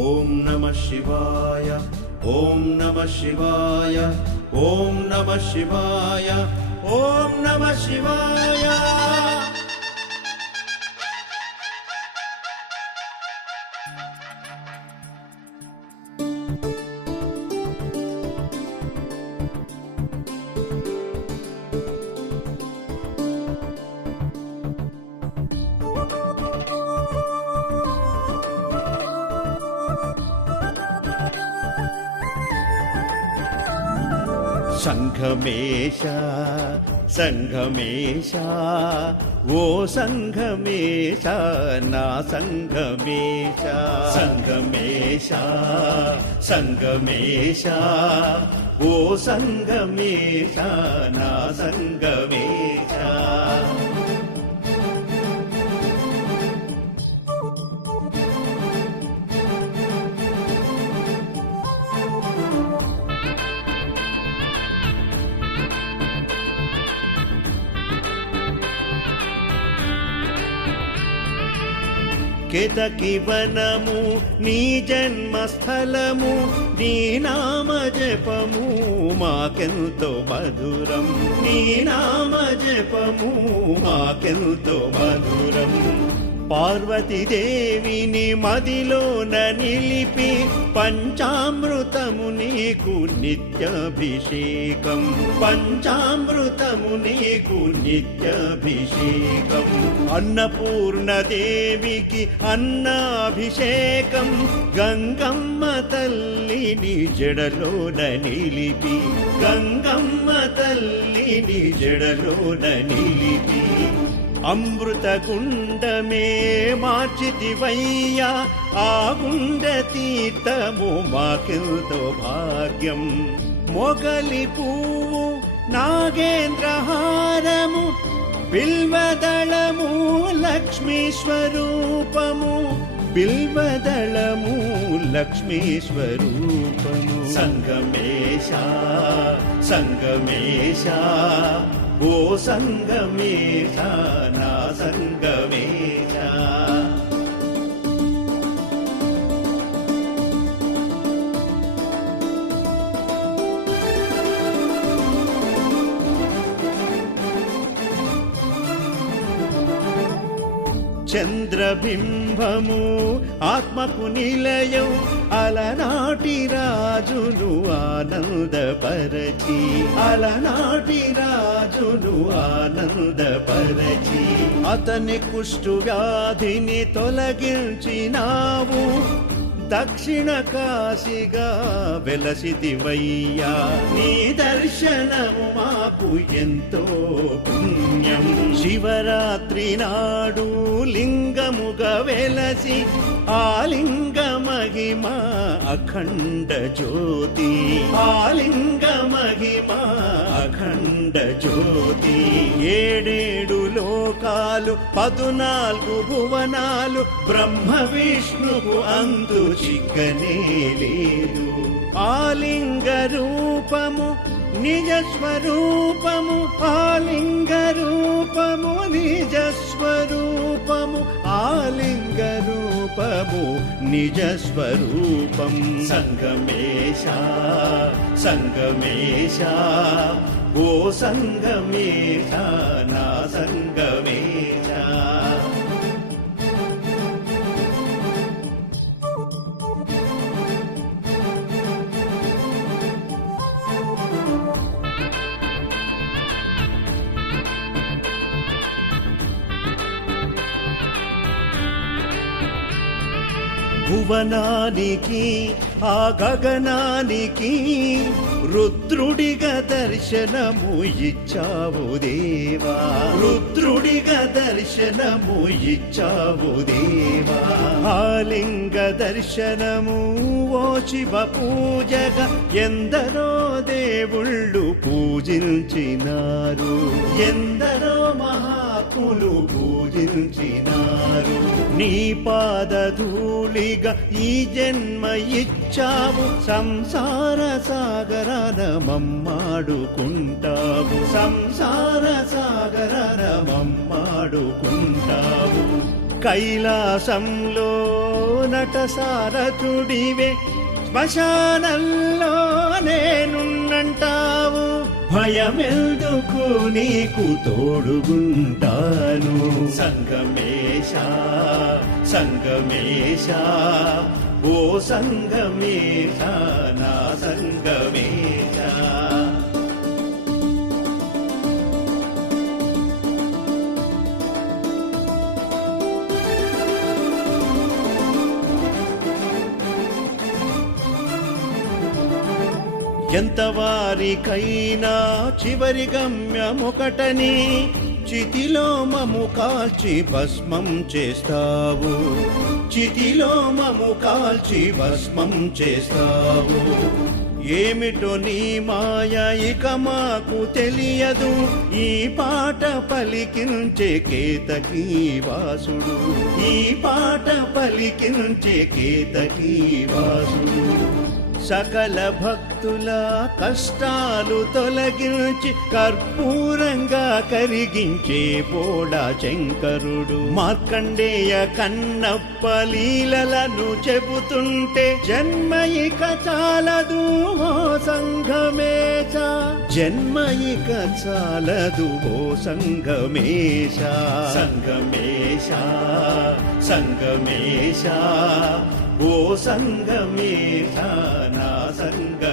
ఓం నమః శివాయ, ఓం నమః శివాయ, ఓం నమః శివాయ, ఓం నమః శివాయ. సంఘమేశ సంఘమేశ ఓ సంఘమేశ నా సంఘమేశ. సంఘమేశ సంఘమేశ ఓ సంఘమేశ నా సంఘమేశ. కేతకి వనము నీ జన్మస్థలము, నీ నామ జపము మాకెంతో మధురం. నీ నామ జపము మాకెంతో మధురం. పార్వతీదేవిని మదిలోన నిలిపి పంచామృతము నీకు నిత్యాభిషేకం. పంచామృతము నీకు నిత్యాభిషేకం. అన్నపూర్ణదేవికి అన్నాభిషేకం. గంగమ్మ తల్లిని జడలోన నిలిపి, గంగమ్మ తల్లిని జడలోన నిలిపి అమృత గుండమే మార్చితివయ్యా. ఆ గుండ తీర్థము మాకెంతో భాగ్యం. మొగలి పువ్వు నాగేంద్రహారము, బిల్వదళము లక్ష్మీ స్వరూపము. బిల్వదళము లక్ష్మీ స్వరూపము. సంగమేశ సంగమేశ ఓ సంగమేశ నా సంగమేశ. చంద్రబింబము ఆత్మకు నిలయం, అలనాటి రాజును ఆనందపరచి, అలనాటి రాజును ఆనందపరచి. అతని కుష్టు వ్యాధిని తొలగించినావు. దక్షిణ కాశీగా వెలసితివయ్యా. నీ దర్శనము మాకు ఎంతో పుణ్యం. శివరాత్రి నాడు లింగముగా వెలసి, ఆ లింగ మహిమ అఖండ జ్యోతి. ఆ లింగ మహిమ అఖండ జ్యోతి. 7 లోకాలు 14 భువనాలు, బ్రహ్మ విష్ణువు అందు చిక్కనే లేదు. ఆలింగ రూపము నిజ స్వరూపము. ఆలింగ రూపము నిజ స్వరూపము. ఆలింగ రూపము నిజ స్వరూపం. సంగమేశ సంగమేశ ఓ సంగమేశ నా సంగమేశ. భువనానికి ఆ గగనానికి రుద్రుడిగా దర్శనము ఇచ్చావు దేవా. రుద్రుడిగా దర్శనము ఇచ్చావు దేవా. ఆలింగ దర్శనము ఓ శివ పూజగా ఎందరో దేవుళ్ళు పూజించినారు. ఎందరో మహాత్ములు పూజించినారు. నీ పాదధూళిగా ఈ జన్మ ఇచ్చావు. సంసార సాగరాన మమ్మాడుకుంటావు. సంసార సాగరాన మమ్మాడుకుంటావు. కైలాసంలో నట సారథుడివే శ్మశానంలో నేనున్నంటావు భయమెందుకు నీకు తోడుగుంటాను సంగమేశ సంగమేశ ఓ సంగమేశ నా సంగమేశ ఎంత వారికైనా చివరి గమ్యమొకటని చితిలో మము కాల్చి భస్మం చేస్తావు చితిలో మము కాల్చి భస్మం చేస్తావు ఏమిటో నీ మాయ ఇక మాకు తెలియదు ఈ పాట పలికించే కేతకీ వాసుడు ఈ పాట పలికించే కేతకీ వాసుడు సకల భక్తుల కష్టాలు తొలగించి కర్పూరంగా కరిగించే పోడా శంకరుడు మార్కండేయ కన్నప్ప లీలలను చెబుతుంటే జన్మయిక చాలదు ఓ సంఘమేశ జన్మయిక చాలదు ఓ సంఘమేశ సంఘమేశ సంఘమేశ ఓ సంగమేశ నా సంగ